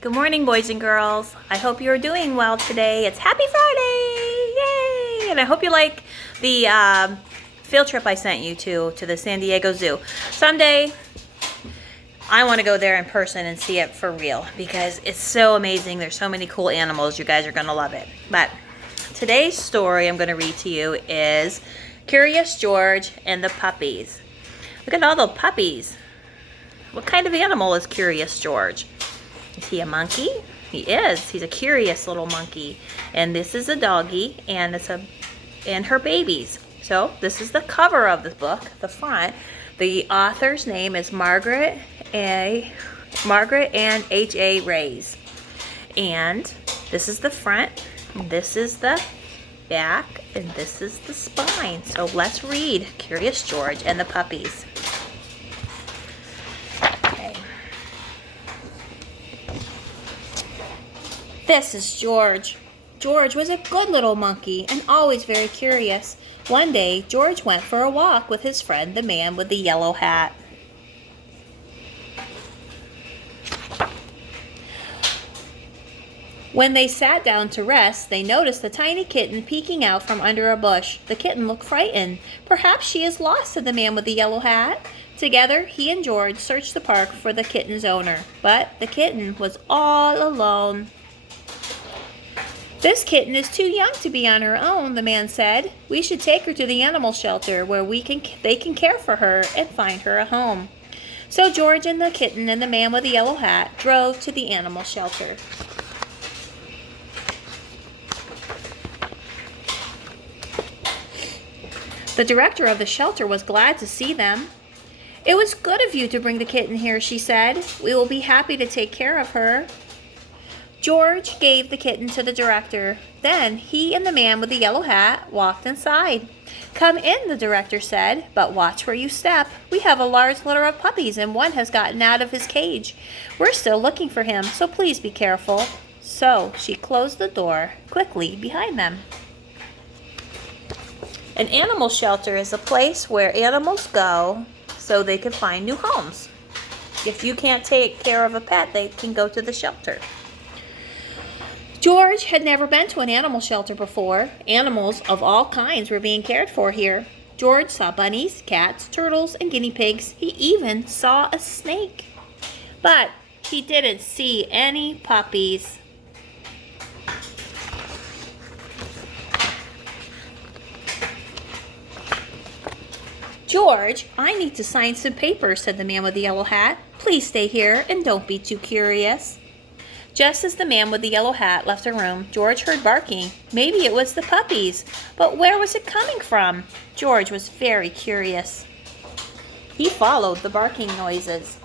Good morning, boys and girls. I hope you're doing well today. It's Happy Friday! Yay! And I hope you like the field trip I sent you to the San Diego Zoo. Someday, I want to go there in person and see it for real because it's so amazing. There's so many cool animals. You guys are going to love it. But today's story I'm going to read to you is Curious George and the Puppies. Look at all the puppies. What kind of animal is Curious George? Is he a monkey? He is. He's a curious little monkey. And this is a doggie, and her babies. So this is the cover of the book, the front. The author's name is Margaret and H.A. Rays. And this is the front, and this is the back, and this is the spine. So let's read Curious George and the Puppies. This is George. George was a good little monkey and always very curious. One day, George went for a walk with his friend, the man with the yellow hat. When they sat down to rest, they noticed a tiny kitten peeking out from under a bush. The kitten looked frightened. Perhaps she is lost, said the man with the yellow hat. Together, he and George searched the park for the kitten's owner, but the kitten was all alone. This kitten is too young to be on her own, the man said. We should take her to the animal shelter where they can care for her and find her a home. So George and the kitten and the man with the yellow hat drove to the animal shelter. The director of the shelter was glad to see them. It was good of you to bring the kitten here, she said. We will be happy to take care of her. George gave the kitten to the director. Then he and the man with the yellow hat walked inside. Come in, the director said, but watch where you step. We have a large litter of puppies and one has gotten out of his cage. We're still looking for him, so please be careful. So she closed the door quickly behind them. An animal shelter is a place where animals go so they can find new homes. If you can't take care of a pet, they can go to the shelter. George had never been to an animal shelter before. Animals of all kinds were being cared for here. George saw bunnies, cats, turtles, and guinea pigs. He even saw a snake. But he didn't see any puppies. George, I need to sign some papers, said the man with the yellow hat. Please stay here and don't be too curious. Just as the man with the yellow hat left the room, George heard barking. Maybe it was the puppies, but where was it coming from? George was very curious. He followed the barking noises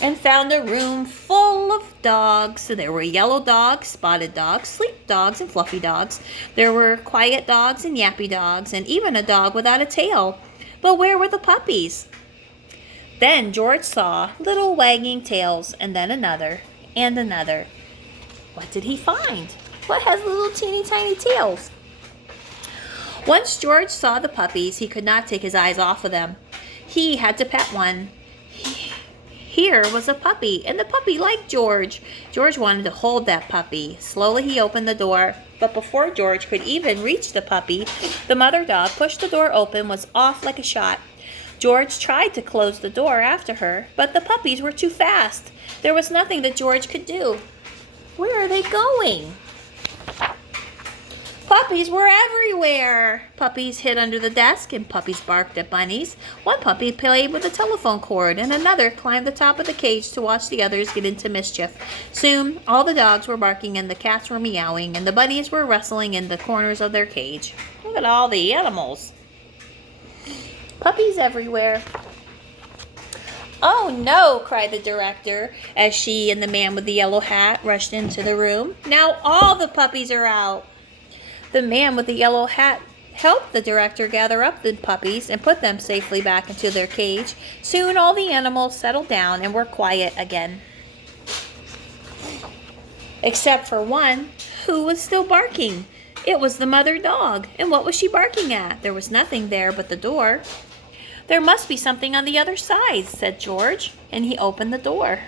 and found a room full of dogs. There were yellow dogs, spotted dogs, sleek dogs, and fluffy dogs. There were quiet dogs and yappy dogs, and even a dog without a tail. But where were the puppies? Then George saw little wagging tails, and then another, and another. What did he find? What has little teeny tiny tails? Once George saw the puppies, he could not take his eyes off of them. He had to pet one. Here was a puppy, and the puppy liked George. George wanted to hold that puppy. Slowly he opened the door, but before George could even reach the puppy, the mother dog pushed the door open and was off like a shot. George tried to close the door after her, but the puppies were too fast. There was nothing that George could do. Where are they going? Puppies were everywhere. Puppies hid under the desk and puppies barked at bunnies. One puppy played with a telephone cord and another climbed the top of the cage to watch the others get into mischief. Soon, all the dogs were barking and the cats were meowing and the bunnies were wrestling in the corners of their cage. Look at all the animals. Puppies everywhere. Oh no, cried the director as she and the man with the yellow hat rushed into the room. Now all the puppies are out. The man with the yellow hat helped the director gather up the puppies and put them safely back into their cage. Soon all the animals settled down and were quiet again. Except for one who was still barking. It was the mother dog. And what was she barking at? There was nothing there but the door. There must be something on the other side, said George, and he opened the door.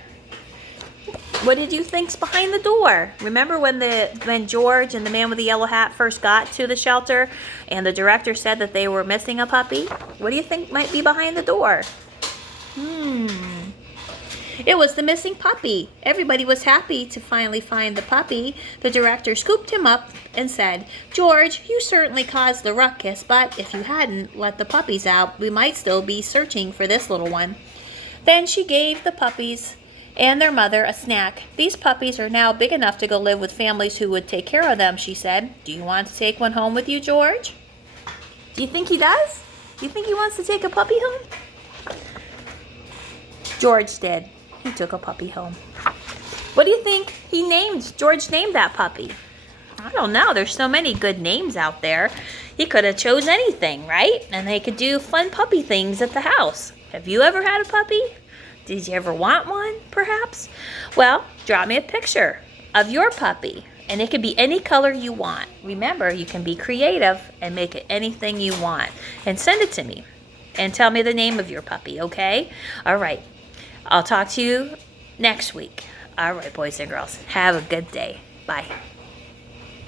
What did you think's behind the door? Remember when George and the man with the yellow hat first got to the shelter and the director said that they were missing a puppy? What do you think might be behind the door? It was the missing puppy. Everybody was happy to finally find the puppy. The director scooped him up and said, "George, you certainly caused the ruckus, but if you hadn't let the puppies out, we might still be searching for this little one." Then she gave the puppies and their mother a snack. "These puppies are now big enough to go live with families who would take care of them," she said. "Do you want to take one home with you, George?" Do you think he does? Do you think he wants to take a puppy home? George did. He took a puppy home. What do you think George named that puppy? I don't know. There's so many good names out there. He could have chose anything, right? And they could do fun puppy things at the house. Have you ever had a puppy? Did you ever want one, perhaps? Well, draw me a picture of your puppy. And it could be any color you want. Remember, you can be creative and make it anything you want. And send it to me. And tell me the name of your puppy, okay? All right. I'll talk to you next week. All right, boys and girls. Have a good day. Bye.